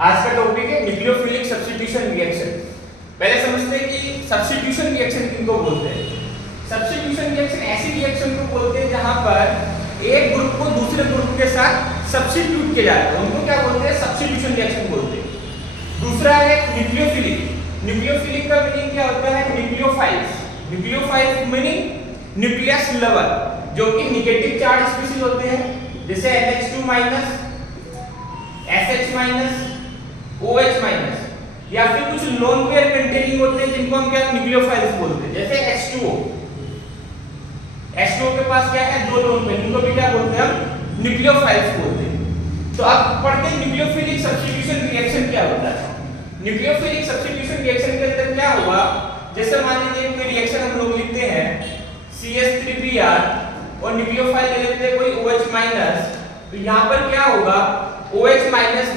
आज का टॉपिक है न्यूक्लियोफिलिक सब्स्टिट्यूशन रिएक्शन। पहले समझते हैं कि सब्स्टिट्यूशन रिएक्शन किनको बोलते हैं। सब्स्टिट्यूशन रिएक्शन ऐसी रिएक्शन को बोलते हैं जहां पर एक ग्रुप को दूसरे ग्रुप के साथ सब्स्टिट्यूट किया जाता है, उनको क्या बोलते हैं? सब्स्टिट्यूशन रिएक्शन बोलते हैं। दूसरा है न्यूक्लियोफिलिक। न्यूक्लियोफिलिक का मीनिंग क्या होता है? Nucleophiles. Nucleophiles meaning nucleus lover, जो कि नेगेटिव चार्ज स्पीशीज होते हैं, जैसे NH2- SH-, OH-, या फिर कुछ लोन पेयर कंटेनिंग होते हैं जिनको हम क्या न्यूक्लियोफाइल्स बोलते हैं, जैसे H2O। H2O के पास क्या है? दो लोन पेयर, इनको भी क्या बोलते हैं? हम न्यूक्लियोफाइल्स बोलते हैं। तो अब पढ़ते हैं न्यूक्लियोफिलिक सब्स्टिट्यूशन रिएक्शन क्या होता है। न्यूक्लियोफिलिक सब्स्टिट्यूशन रिएक्शन के अंदर क्या होगा? जैसे मान लीजिए कोई रिएक्शन हम लोग लिखते हैं CH3Br और न्यूक्लियोफाइल ले लेते हैं कोई OH-, तो यहाँ पर क्या होगा? OH-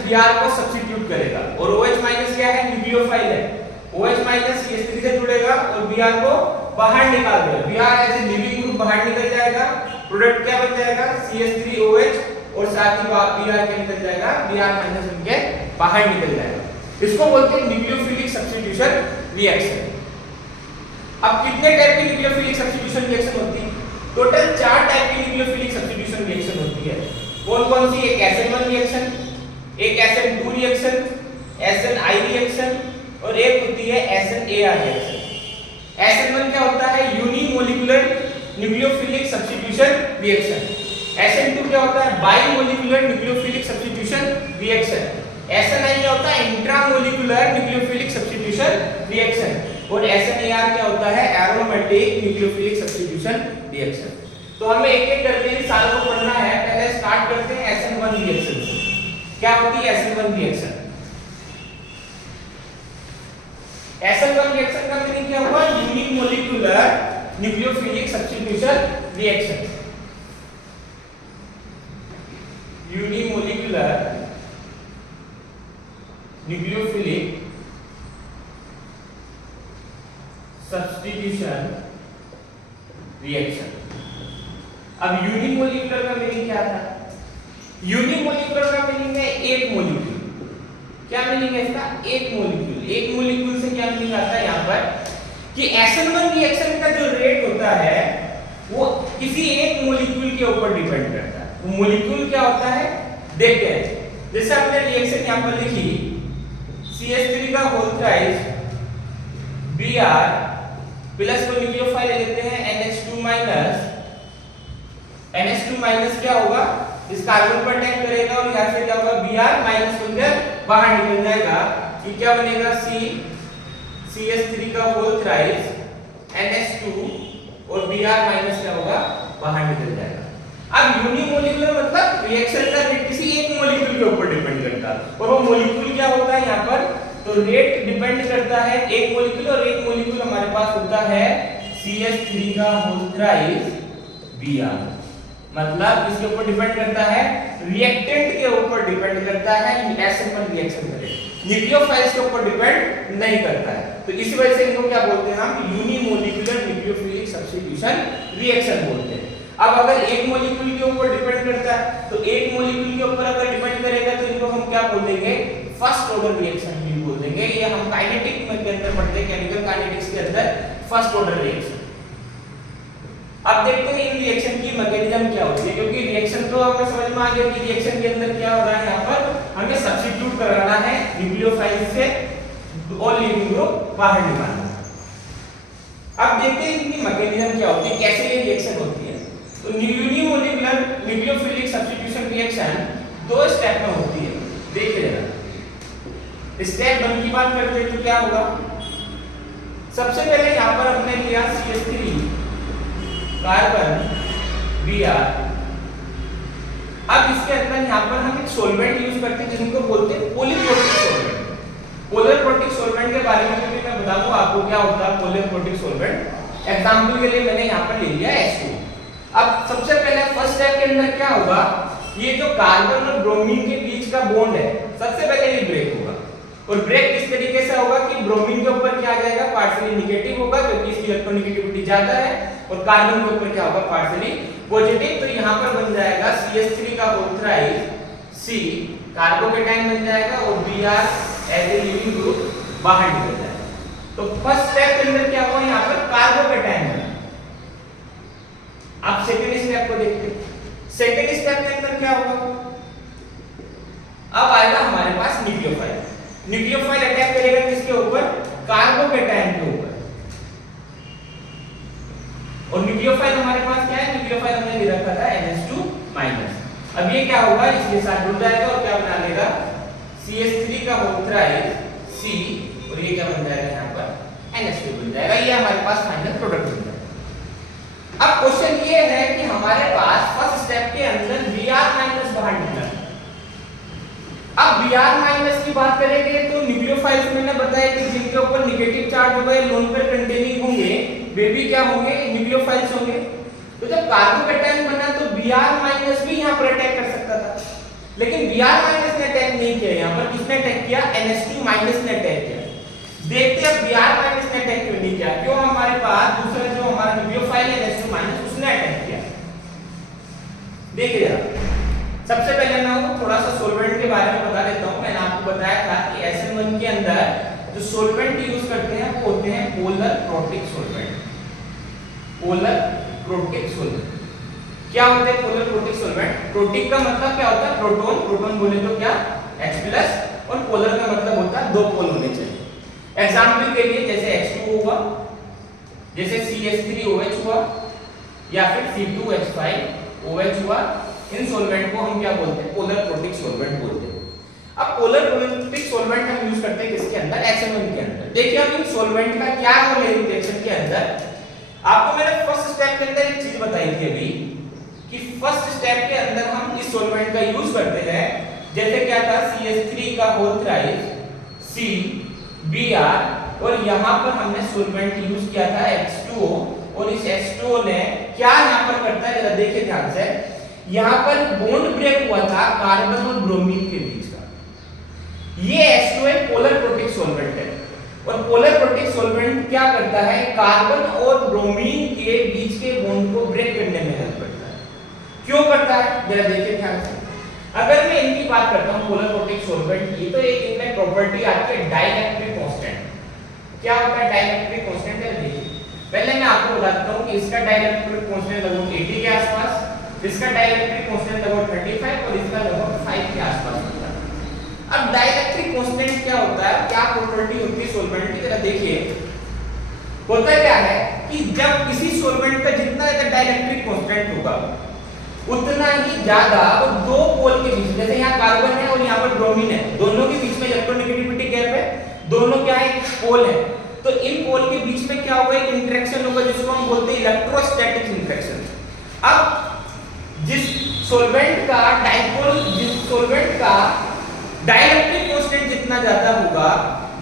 Br को सब्स्टिट्यूट करेगा, और OH- क्या है? न्यूक्लियोफाइल है। OH- CH3 से जुड़ेगा और Br को बाहर निकाल देगा। Br as a leaving group बाहर निकल जाएगा, प्रोडक्ट क्या बन जाएगा? CH3OH, और साथ ही Br क्या निकल जाएगा? Br- उनके बाहर निकल जाएगा। इसको बोलते हैं न्यूक्लियोफिलिक सब्स्टिट्यूशन रिएक्शन। अब कितने टाइप की न्यूक्लियोफिलिक सब्स्टिट्यूशन रिएक्शन होती है? टोटल 4 टाइप की न्यूक्लियोफिलिक सब्स्टिट्यूशन रिएक्शन होती है। कौन-कौन सी? एक SN1 रिएक्शन, एक SN2 रिएक्शन, SNI रिएक्शन, और एक होती है SNAR रिएक्शन। SN1 क्या होता है? Unimolecular nucleophilic substitution reaction. SN2 क्या होता है? बाइमोलिकुलर न्यूक्लियोफिलिक सब्स्टिट्यूशन रिएक्शन। SNI क्या होता है? Intramolecular nucleophilic substitution reaction. और SNAR क्या होता है? Aromatic nucleophilic substitution reaction. तो हमें एक-एक करके इन सारों को पढ़ना है। पहले स्टार्ट करते हैं SN1 रिएक्शन से। क्या होती है SN1 रिएक्शन? SN1 रिएक्शन का मीनिंग क्या हुआ? Unimolecular nucleophilic substitution reaction. Unimolecular nucleophilic substitution reaction. अब यूनिमोलिकुलर का मीनिंग क्या था? यूनिमोलिकुलर का मीनिंग है एक मोलिक्यूल। क्या मीनिंग है इसका? एक मोलिक्यूल। एक मोलिक्यूल से क्या मीनिंग आता है यहाँ पर कि SN1 रिएक्शन का जो रेट होता है वो किसी एक मोलिक्यूल के ऊपर डिपेंड करता है। वो मोलिक्यूल क्या होता है देखते हैं। जैसे आपने रिएक्शन यहाँ पर लिखी CH3 का होल थ्राइस Br प्लस को न्यूक्लियोफाइल ले लेते हैं NH2-। NH2- क्या होगा? इस कार्बन पर अटैक करेगा और यहाँ से क्या होगा? Br- सुंदर बाहर निकल जाएगा। ये क्या बनेगा? CH3 का होल थ्राइस NH2 और Br- क्या होगा? बाहर निकल जाएगा। अब यूनिमोलिकुलर मतलब रिएक्शन का रेट किसी एक मोलिक्यूल के ऊपर डिपेंड करता है, और वो मोलिक्यूल क्या होता है यहाँ पर? तो रेट डिपेंड करता है एक मोलिक्यूल, और एक मोलिक्यूल हमारे पास होता है CH3 का होल थ्राइस Br। मतलब इसके ऊपर डिपेंड करता है, रिएक्टेंट के ऊपर डिपेंड करता है SN1 रिएक्शन का रेट, न्यूक्लियोफाइल्स के ऊपर डिपेंड नहीं करता है। तो इसी वजह से इनको क्या बोलते हैं? हम यूनिमोलिकुलर न्यूक्लियोफिलिक सब्स्टिट्यूशन रिएक्शन बोलते हैं। अब अगर एक मोलिक्यूल के ऊपर डिपेंड करता है, तो एक मोलिक्यूल के ऊपर अगर डिपेंड करेगा तो इनको हम क्या बोल देंगे? फर्स्ट ऑर्डर रिएक्शन भी बोल देंगे। ये हम काइनेटिक के अंदर पढ़ते हैं, केमिकल काइनेटिक्स के अंदर फर्स्ट ऑर्डर रिएक्शन। अब देखते हैं इन रिएक्शन की मैकेनिज्म क्या होती है, क्योंकि रिएक्शन तो हमें समझ में आ गया कि रिएक्शन के अंदर क्या हो रहा है। यहाँ पर हमें सब्स्टिट्यूट कराना है न्यूक्लियोफाइल से और लिविंग ग्रुप बाहर निकालना है। अब देखते हैं इनकी मैकेनिज्म क्या होती है, कैसे ये रिएक्शन होती है। तो unimolecular nucleophilic substitution reaction 2 step में होती है। देखिए स्टेप 1 की बात करते हैं तो क्या होगा? सबसे पहले यहाँ पर हमने लिया CH3 कार्बन Br। अब इसके अंदर यहाँ पर हम एक सॉल्वेंट यूज करते हैं जिनको बोलते हैं पॉलीप्रोटिक सॉल्वेंट। पॉलीप्रोटिक सॉल्वेंट के बारे में भी मैं बताऊंगा आपको क्या होता है पॉलीप्रोटिक सॉल्वेंट। एग्जांपल के लिए मैंने यहाँ पर ले लिया H2। अब सबसे पहले फर्स्ट स्टेप के अंदर क्या होगा? ये जो कार्बन और ब्रोमीन के बीच का बॉन्ड है, सबसे पहले ये ब्रेक होगा। और ब्रेक किस तरीके से होगा कि ब्रोमीन के ऊपर क्या आ जाएगा? पार्शियली नेगेटिव होगा, क्योंकि इसकी इलेक्ट्रोनेगेटिविटी ज्यादा है, और कार्बन के ऊपर क्या होगा? Partially positive. तो यहाँ पर बन जाएगा CH3 का होल थ्राइस C कार्बोकेटाइन बन जाएगा और Br as a leaving group बाहर निकल जाएगा। तो फर्स्ट स्टेप के अंदर क्या हुआ, यहाँ पर कार्बोकेटाइन बना। अब सेकंड स्टेप को देखते हैं। सेकंड स्टेप के अंदर क्या होगा, अब आएगा हमारे पास न्यूक्लियोफाइल। न्यूक्लियोफाइल अटैक करेगा किसके ऊपर, कार्बोकेटाइन के ऊपर। और न्यूक्लियोफाइल हमारे पास क्या है, न्यूक्लियोफाइल हमने ले रखा था NH2-। अब ये क्या होगा, इसके साथ जुड़ जाएगा और क्या बना लेगा, CH3 का होल थ्राइस C, और ये क्या बन जाएगा यहाँ पर NH2 बन जाएगा। ये हमारे पास फाइनल प्रोडक्ट बन जाएगा। अब क्वेश्चन ये है कि हमारे पास फर्स्ट स्टेप के अंदर Br- बाहर निकला। अब Br- की बात करेंगे तो न्यूक्लियोफाइल्स मैंने बताया कि जिनके ऊपर नेगेटिव चार्ज होगा या लोन पेयर कंटेनिंग होंगे वे भी क्या होंगे, न्यूक्लियोफाइल्स होंगे। तो जब कार्बोकेटाइन बना तो Br- भी यहाँ पर अटैक कर सकता था, लेकिन Br- ने अटैक नहीं किया। यहाँ पर किसने अटैक किया, NH2- ने अटैक किया। देखते हैं Br- ने अटैक क्यों नहीं किया, क्यों हमारे पास दूसरा जो हमारा न्यूक्लियोफाइल है NH2- उसने अटैक किया। देखिए जरा, सबसे पहले मैं आपको थोड़ा सा सॉल्वेंट के बारे में बता देता हूं। मैंने आपको बताया था कि SN1 के अंदर जो सॉल्वेंट यूज करते हैं वो होते हैं polar protic solvent. Polar protic solvent क्या होते हैं, पोलर प्रोटिक सॉल्वेंट। प्रोटिक का मतलब क्या होता है, प्रोटॉन। प्रोटॉन बोले तो क्या, H+, और पोलर का मतलब होता है दो पोल होने चाहिए। एग्जांपल के लिए जैसे H2 हुआ, जैसे CH3OH हुआ, या फिर C2H5OH हुआ। इन सॉल्वेंट को हम क्या बोलते हैं, पोलर प्रोटिक सॉल्वेंट बोलते हैं। अब पोलर प्रोटिक सॉल्वेंट हम यूज करते हैं किसके अंदर, HN1 के अंदर। देखिए अब इन सॉल्वेंट का क्या रोल है रिएक्शन के अंदर। आपको मैंने फर्स्ट स्टेप के अंदर एक चीज बताई थी अभी कि फर्स्ट स्टेप के अंदर हम इस सॉल्वेंट का यूज करते हैं। जैसे क्या था, CH3 का होल थ्राइस C Br, और यहां पर हमने सॉल्वेंट यूज किया था H2O, और इस H2O ने क्या यहां पर करता है, जरा देखिए ध्यान से। यहां पर बॉन्ड ब्रेक हुआ था कार्बन और ब्रोमीन के बीच का। ये H2O एक पोलर प्रोटिक सॉल्वेंट है, और पोलर प्रोटिक सॉल्वेंट क्या करता है, कार्बन और ब्रोमीन के बीच के बॉन्ड को ब्रेक करने में हेल्प करता है। क्यों करता है, जरा देखिए ध्यान से। अगर मैं इनकी बात करता हूं पोलर प्रोटिक सॉल्वेंट की, तो एक इनमें प्रॉपर्टी आती है डाइलेक्ट्रिक कांस्टेंट। क्या होता है डाइलेक्ट्रिक कांस्टेंट, जरा देखिए। पहले मैं आपको बताता हूं कि इसका डाइलेक्ट्रिक कांस्टेंट लगभग 80 के आसपास, इसका डाइलेक्ट्रिक कांस्टेंट लगभग 35 और इसका लगभग 5 के आसपास होता है। अब डाइलेक्ट्रिक कांस्टेंट क्या होता है, क्या प्रॉपर्टी होती है सॉल्वेंट की, जरा देखिए। होता क्या है कि जब किसी सॉल्वेंट का जितना ज्यादा डाइलेक्ट्रिक कांस्टेंट होगा उतना ही ज्यादा वो दो पोल के बीच, जैसे यहाँ कार्बन है और यहाँ पर ब्रोमीन है, दोनों के बीच में इलेक्ट्रोनेगेटिविटी गैप है, दोनों क्या है, पोल है। तो इन पोल के बीच में क्या होगा, एक इंटरेक्शन होगा जिसको हम बोलते हैं इलेक्ट्रोस्टैटिक इंटरेक्शन। अब जिस सॉल्वेंट का डाइपोल, जिस सॉल्वेंट का डाइलेक्ट्रिक कांस्टेंट जितना ज्यादा होगा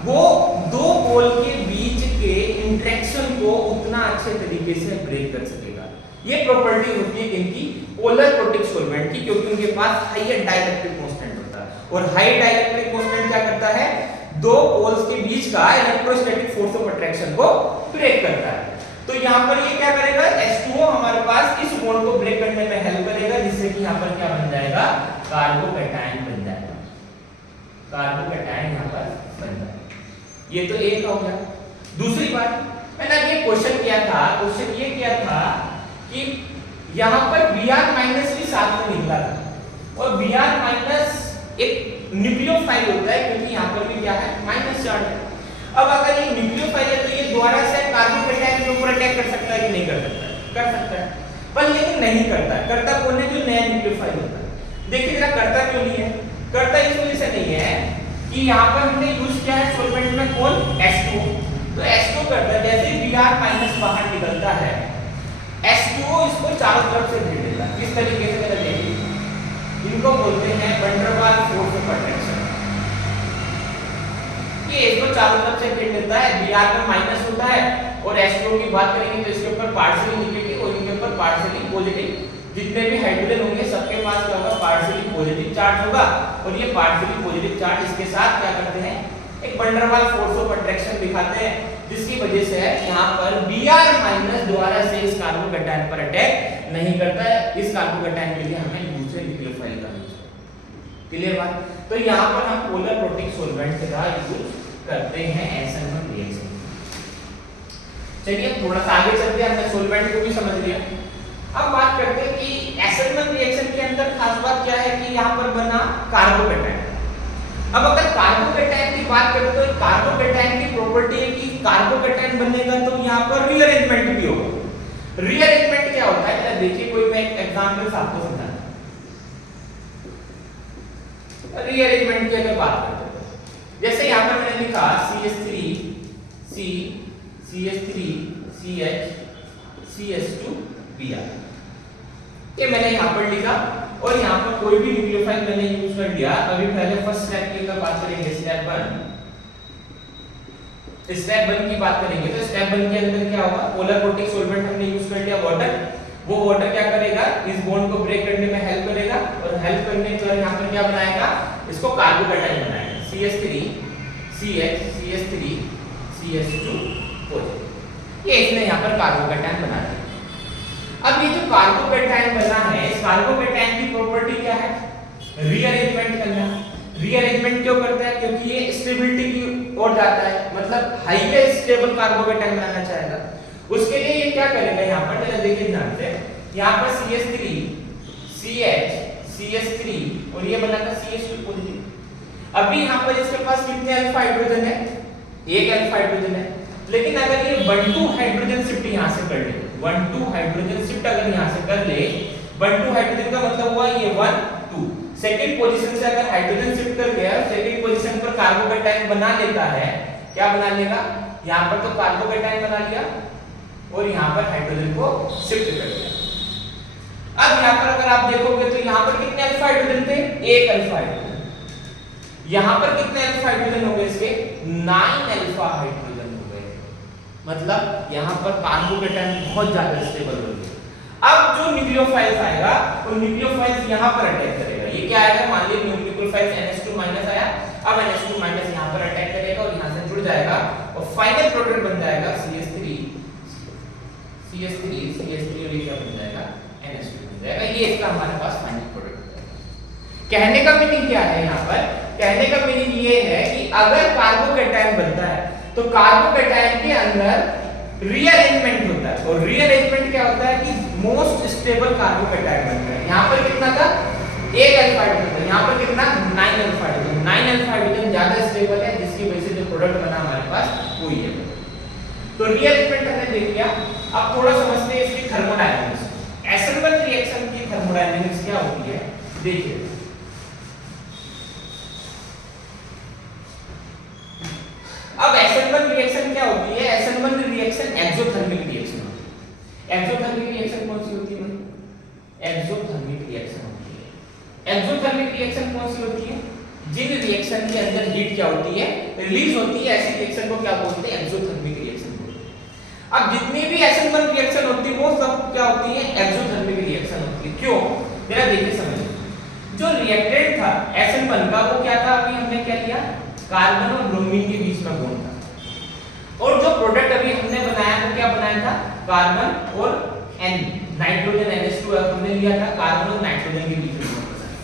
वो दो पोल के बीच के इंटरेक्शन को उतना अच्छे तरीके से ब्रेक कर सकेगा। ये प्रॉपर्टी होती है इनकी पोलर प्रोटिक सॉल्वेंट की, क्योंकि उनके पास हाई डाइलेक्ट्रिक कांस्टेंट होता है, और हाई डाइलेक्ट्रिक कांस्टेंट क्या करता है, दो पोल्स के बीच का इलेक्ट्रोस्टैटिक फोर्स ऑफ अट्रैक्शन को ब्रेक करता है। तो यहाँ पर ये क्या करेगा, H2O हमारे पास इस बॉन्ड को ब्रेक करने में हेल्प करेगा, जिससे कि यहाँ पर क्या बन जाएगा, कार्बोकैटायन बन जाएगा। कार्बोकैटायन यहाँ पर बन जाएगा। ये तो एक हो गया। दूसरी बात, मैंने अब ये क्वेश्चन किया था, क्वेश्चन ये किया था कि यहाँ पर Br- भी साथ में निकला था, और Br- एक न्यूक्लियोफाइल होता है, क्योंकि यहाँ पर भी क्या है, माइनस चार्ज है। अब अगर ये न्यूक्लियोफाइल है तो ये दोबारा से कार्बोकैटायन के ऊपर अटैक कर सकता है कि नहीं कर सकता है, कर सकता है, पर लेकिन नहीं करता है। करता कौन है, जो नया न्यूक्लियोफाइल होता है। देखिए जरा करता क्यों नहीं है, करता इस वजह से नहीं है कि यहाँ पर हमने यूज किया है सॉल्वेंट में कौन, H2O। तो H2O करता है, जैसे Br- बाहर निकलता है, H2O इसको चारों तरफ से घेर लेता है। इस तरीके से मैंने देखी, इनको बोलते हैं van der Waals force of attraction. ये इसको चारों तरफ से घेर लेता है, Br में माइनस होता है, और H2O की बात करेंगे तो इसके ऊपर पार्शियली नेगेटिव और इनके ऊपर पार्शियली पॉजिटिव, जितने भी हाइड्रोजन होंगे सबके पास क्या होगा, पार्शियली पॉजिटिव चार्ज होगा, और ये पार्शियली पॉजिटिव चार्ज इसके साथ क्या करते हैं, एक van der Waals force of attraction दिखाते हैं, जिसकी वजह से यहाँ पर Br- द्वारा से इस कार्बोकैटायन पर अटैक नहीं करता है। इस कार्बोकैटायन के लिए हमें दूसरे न्यूक्लियोफाइल का यूज क्लियर बात? तो यहाँ पर हम पोलर प्रोटिक सॉल्वेंट का यूज करते हैं SN1 रिएक्शन। चलिए थोड़ा सा आगे चलते हैं, हमने सॉल्वेंट को भी समझ लिया। अब बात करते हैं कि SN1 रिएक्शन के अंदर खास बात क्या है कि यहाँ पर बना कार्बोकैटायन। अब अगर कार्बोकैटायन की बात करें तो कार्बोकैटायन की प्रॉपर्टी है कि कार्बोकैटायन बनेगा तो यहाँ पर रीअरेंजमेंट भी होगा। रीअरेंजमेंट क्या होता है, जरा देखिए, कोई मैं एग्जांपल आपको समझाता हूं। रीअरेंजमेंट की अगर बात करते हैं, जैसे यहाँ पर मैंने लिखा CH3 C CH3 CH CH2 Br, ये मैंने यहाँ पर लिखा और यहाँ पर कोई भी न्यूक्लियोफाइल मैंने यूज कर लिया। अभी पहले फर्स्ट स्टेप की अगर बात करेंगे, स्टेप 1 की बात करेंगे तो स्टेप 1 के अंदर क्या होगा, पोलर प्रोटिक सॉल्वेंट हमने यूज कर लिया वाटर। वो वाटर क्या करेगा, इस बॉन्ड को ब्रेक करने में हेल्प करेगा और हेल्प करने के बाद यहाँ पर क्या बनाएगा, इसको कार्बोकैटायन बनाएगा CH3 CH CH3 CH2 positive. ये इसने यहाँ पर कार्बोकैटायन बना दिया। अब ये जो कार्बोकैटायन बना है, इस कार्बोकैटायन की प्रॉपर्टी क्या है, रीअरेंजमेंट करना। रीअरेंजमेंट क्यों करता है, क्योंकि ये स्टेबिलिटी की ओर जाता है, मतलब हाईएस्ट स्टेबल कार्बोकैटायन बनाना चाहेगा। उसके लिए ये क्या करेगा, यहाँ पर जरा देखिए ध्यान से, यहाँ पर CH3 CH CH3 और ये बनाता CH2 पॉजिटिव। अभी यहाँ पर इसके पास कितने अल्फा हाइड्रोजन है, एक अल्फा हाइड्रोजन है। लेकिन अगर ये 1-2 हाइड्रोजन शिफ्ट यहाँ से कर ले, 1-2 हाइड्रोजन शिफ्ट अगर यहाँ से कर ले, 1-2 हाइड्रोजन का मतलब हुआ ये 1-2, सेकंड पोजीशन से अगर हाइड्रोजन शिफ्ट कर गया, सेकंड पोजीशन पर कार्बोकैटायन बना लेता है। क्या बना लेगा, यहाँ पर तो कार्बोकैटायन बना लिया और यहाँ पर हाइड्रोजन को शिफ्ट कर दिया। अब यहाँ पर अगर आप देखोगे तो यहाँ पर कितने अल्फा हाइड्रोजन थे, एक अल्फा हाइड्रोजन। यहाँ पर कितने अल्फा हाइड्रोजन हो गए, इसके 9 अल्फा हाइड्रोजन हो गए। मतलब यहाँ पर कार्बोकैटायन बहुत ज्यादा स्टेबल हो गया। अब जो न्यूक्लियोफाइल्स आएगा, वो न्यूक्लियोफाइल्स यहाँ पर अटैक करेगा। ये क्या आएगा, मान लीजिए न्यूक्लियोफाइल्स NH2- आया, अब NH2- यहाँ पर अटैक करेगा और यहाँ से जुड़ जाएगा और फाइनल प्रोडक्ट बन जाएगा CH3 और ये क्या बन जाएगा, NH2 बन जाएगा। ये इसका हमारे पास फाइनल प्रोडक्ट है। कहने का मीनिंग क्या है, यहाँ पर कहने का मीनिंग ये है कि अगर कार्बोकैटायन बनता है तो कार्बोकैटायन के अंदर रीअरेंजमेंट होता है, और रीअरेंजमेंट क्या होता है कि मोस्ट स्टेबल कार्बोकैटायन बनता है। यहाँ पर कितना था, एक अल्फा हाइड्रोजन, यहाँ पर कितना 9 अल्फा हाइड्रोजन। 9 अल्फा हाइड्रोजन ज्यादा स्टेबल है, जिसकी वजह से जो प्रोडक्ट बना हमारे पास वो ये है। तो रीअरेंजमेंट हमने देख लिया। अब थोड़ा समझते हैं इसकी थर्मोडायनामिक्स। SN1 रिएक्शन की थर्मोडायनामिक्स क्या होती है, देखिए। अब SN1 रिएक्शन क्या होती है, SN1 रिएक्शन एक्सोथर्मिक रिएक्शन होती है। एक्सोथर्मिक रिएक्शन कौन सी होती है, एक्सोथर्मिक रिएक्शन होती है। एक्सोथर्मिक रिएक्शन कौन सी होती है, जिन रिएक्शन के अंदर हीट क्या होती है, रिलीज होती है, ऐसी रिएक्शन को क्या बोलते हैं, एक्सोथर्मिक रिएक्शन बोलते हैं। अब जितनी भी SN1 रिएक्शन होती है वो सब क्या होती है, एक्सोथर्मिक रिएक्शन होती है। क्यों, जरा देखिए समझिए। जो रिएक्टेंट था SN1 का, वो क्या था, अभी हमने क्या लिया, कार्बन और ब्रोमीन के बीच में बॉन्ड था। और जो प्रोडक्ट अभी हमने बनाया वो क्या बनाया था, कार्बन और नाइट्रोजन NH2 हमने लिया था, कार्बन और नाइट्रोजन के बीच में बॉन्ड बनाया।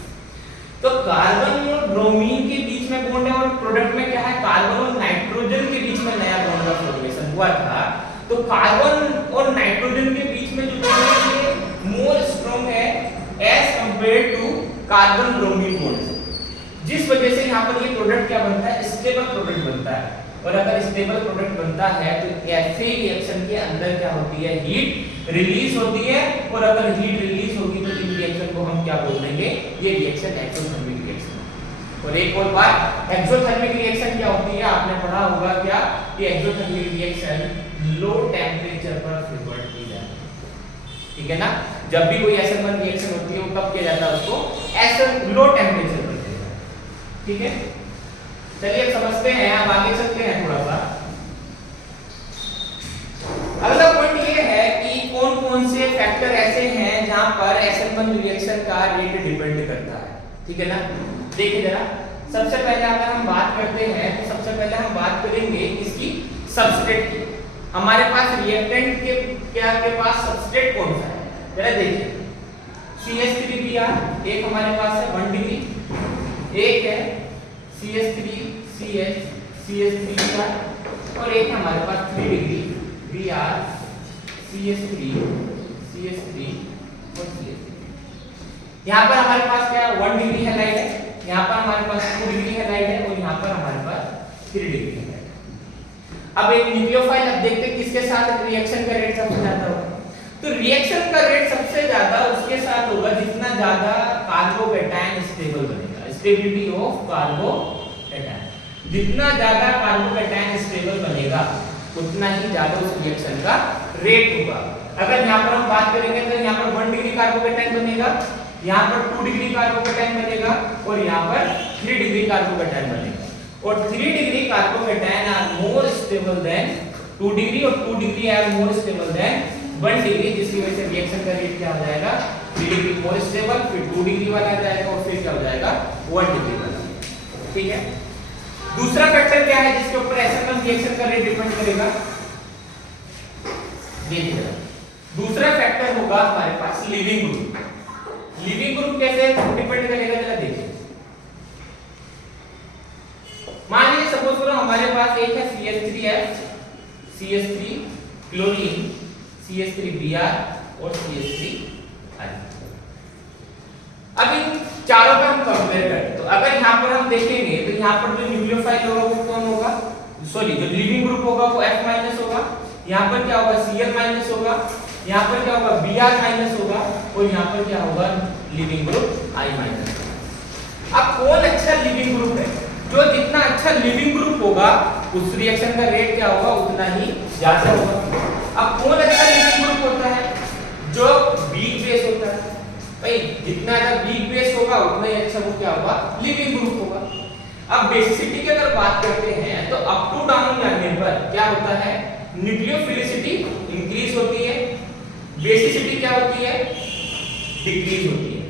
तो कार्बन और ब्रोमीन के बीच में बॉन्ड है और प्रोडक्ट में क्या है, कार्बन और नाइट्रोजन के बीच में नया बॉन्ड का फॉर्मेशन हुआ था। तो कार्बन और नाइट्रोजन के बीच में जो बॉन्ड है मोर स्ट्रांग है as compared to carbon bromine bond, जिस वजह से यहाँ पर ये प्रोडक्ट क्या बनता है, स्टेबल प्रोडक्ट बनता है। और अगर स्टेबल प्रोडक्ट बनता है तो ऐसे रिएक्शन के अंदर क्या होती है, हीट रिलीज होती है। और अगर हीट रिलीज होगी तो इन रिएक्शन को हम क्या बोल देंगे, ये रिएक्शन एक्सोथर्मिक रिएक्शन। और एक और बात, एक्सोथर्मिक रिएक्शन क्या होती है, आपने पढ़ा होगा क्या, कि एक्सोथर्मिक रिएक्शन लो टेंपरेचर पर फेवर्ड की जाती है। ठीक है ना, जब भी कोई SN1 रिएक्शन होती है वो कब किया जाता है, उसको लो टेंपरेचर पर किया जाता है। ठीक है, चलिए समझते हैं, अब आगे चलते हैं थोड़ा सा। अगला पॉइंट ये है कि कौन कौन से फैक्टर ऐसे हैं जहां पर SN1 रिएक्शन का रेट डिपेंड करता है। ठीक है ना, देखिए जरा, सबसे पहले अगर हम बात करते हैं तो सबसे पहले हम बात करेंगे इसकी सबस्ट्रेट की। हमारे पास रिएक्टेंट के पास सबस्ट्रेट कौन सा है, जरा देखिए। CH3Br एक हमारे पास है 1 डिग्री, एक है CH3 CH CH3 का, और एक हमारे पास 3 डिग्री Br CH3 CH3 और CH3। यहाँ पर हमारे पास क्या 1 डिग्री हैलाइड है, यहाँ पर हमारे पास 2 डिग्री हैलाइड है, और यहाँ पर हमारे पास 3 डिग्री हैलाइड है। अब एक न्यूक्लियोफाइल, अब देखते हैं किसके साथ रिएक्शन का रेट सबसे ज्यादा होगा। तो रिएक्शन का रेट सबसे ज्यादा उसके साथ होगा जितना ज्यादा कार्बोकैटायन स्टेबल बनेगा, स्टेबिलिटी ऑफ कार्बोकैटायन। जितना ज्यादा कार्बोकैटायन स्टेबल बनेगा उतना ही ज्यादा उस रिएक्शन का रेट होगा। अगर यहाँ पर हम बात करेंगे तो यहाँ पर 1 डिग्री कार्बोकैटायन बनेगा, यहाँ पर 2 डिग्री कार्बोकैटायन बनेगा, और यहाँ पर 3 डिग्री कार्बोकैटायन बनेगा। और 3 degree carbocation are more stable than 2 degree, और 2 degree are more stable than 1 degree, जिसकी वजह से रिएक्शन का रेट क्या हो जाएगा 3 डिग्री मोर स्टेबल, फिर 2 डिग्री वाला आ जाएगा, और फिर क्या हो जाएगा 1 डिग्री वाला। ठीक है। दूसरा फैक्टर क्या है जिसके ऊपर एसएमएस रिएक्शन का रेट डिपेंड करेगा, देखिए दूसरा फैक्टर होगा हमारे पास लीविंग ग्रुप। लीविंग ग्रुप कैसे डिपेंड करेगा जरा देखिए। मान लीजिए सपोज करो हमारे पास एक है CH3F CH3 क्लोरीन CH3Br और CH3 अब इन चारों पे हम कंपेयर करें तो अगर यहाँ पर हम देखेंगे तो यहाँ पर जो न्यूक्लियोफाइल होगा वो कौन होगा, सॉरी जो लीविंग ग्रुप होगा वो F- होगा, यहाँ पर क्या होगा Cl- होगा, यहाँ पर क्या होगा Br- होगा, और यहाँ पर क्या होगा लीविंग ग्रुप I-। अब कौन अच्छा लीविंग ग्रुप है, जो जितना अच्छा लिविंग ग्रुप होगा उस रिएक्शन का रेट क्या होगा उतना ही ज्यादा होगा। अब कौन अच्छा लिविंग ग्रुप होता है, जो वीक बेस होता है। भाई जितना ज्यादा वीक बेस होगा उतना ही अच्छा वो क्या होगा लिविंग ग्रुप होगा। अब बेसिसिटी की अगर बात करते हैं तो अप टू डाउन जाने पर क्या होता है, न्यूक्लियोफिलिसिटी इंक्रीज होती है, बेसिसिटी क्या होती है डिक्रीज होती है।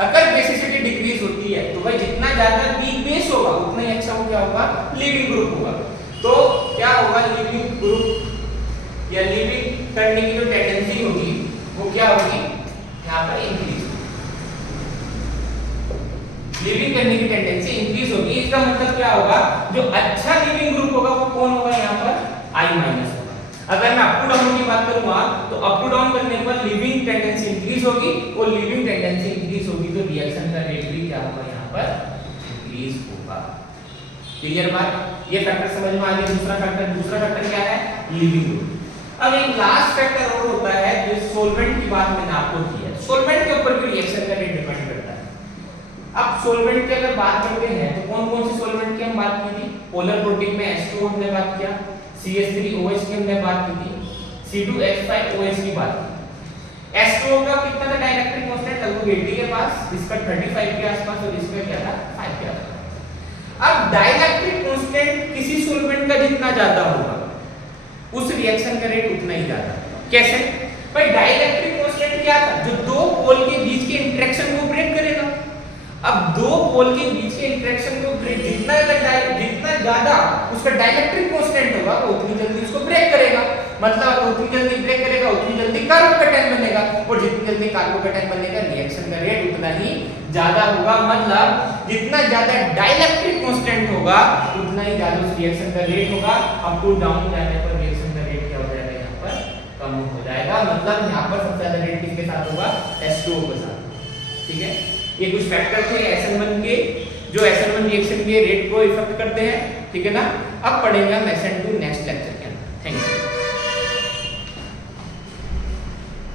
अगर बेसिसिटी डिक्रीज होती है तो भाई जितना ज्यादा वीक बेस होगा उतना ही अच्छा वो क्या होगा लिविंग ग्रुप होगा। तो क्या होगा लिविंग ग्रुप या लिविंग करने की जो टेंडेंसी होगी वो क्या होगी यहाँ पर इंक्रीज, लिविंग करने की टेंडेंसी इंक्रीज होगी। इसका मतलब क्या होगा, जो अच्छा लिविंग ग्रुप होगा वो कौन होगा यहाँ पर I- होगा। अगर मैं अप टू डाउन की बात करूंगा तो अप टू डाउन करने पर लिविंग टेंडेंसी इंक्रीज होगी, और लिविंग टेंडेंसी इंक्रीज होगी तो रिएक्शन का रेट भी क्या होगा यहाँ पर इंक्रीज होगा। क्लियर बात, ये फैक्टर समझ में आ गया। दूसरा फैक्टर क्या है लिविंग ग्रुप। अब एक लास्ट फैक्टर और होता है जो सोलवेंट की बात मैंने आपको की है, सोलवेंट के ऊपर भी रिएक्शन का रेट डिपेंड करता है। अब सोलवेंट की अगर बात करते हैं तो कौन कौन सी सोलवेंट की हम बात की थी, पोलर प्रोटीन में H2O हमने बात किया, CH3OH की हमने बात की थी, C2H5OH की बात की। H2O का कितना था डाइलेक्ट्रिक कांस्टेंट लगभग 80 के पास, इसका 35 के आसपास, और इसका क्या था 5 के आसपास। अब डाइलेक्ट्रिक कांस्टेंट किसी सोलवेंट का जितना ज्यादा होगा उस रिएक्शन का रेट उतना ही ज्यादा। कैसे भाई, डाइलेक्ट्रिक कांस्टेंट क्या था, जो दो पोल के बीच के इंटरेक्शन को ब्रेक करेगा। अब दो पोल के बीच के इंटरेक्शन को ब्रेक जितना ज्यादा उसका डाइलेक्ट्रिक कांस्टेंट होगा वो उतनी जल्दी उसको ब्रेक करेगा, मतलब उतनी जल्दी ब्रेक करेगा उतनी जल्दी कार्बोकैटायन बनेगा, और जितनी जल्दी कार्बोकैटायन बनेगा रिएक्शन का रेट उतना ही ज्यादा होगा। मतलब जितना ज्यादा डाइलेक्ट्रिक कांस्टेंट होगा उतना ही ज्यादा उस रिएक्शन का रेट होगा। अप टू डाउन जाने पर रिएक्शन का रेट क्या हो जाएगा यहाँ पर कम हो जाएगा, मतलब यहाँ पर सबसे ज्यादा रेट किसके साथ होगा H2O के साथ। ठीक है, ये कुछ फैक्टर थे SN1 के जो SN1 रिएक्शन के रेट को इफेक्ट करते हैं। ठीक है ना, अब पढ़ेंगे हम SN2 नेक्स्ट लेक्चर।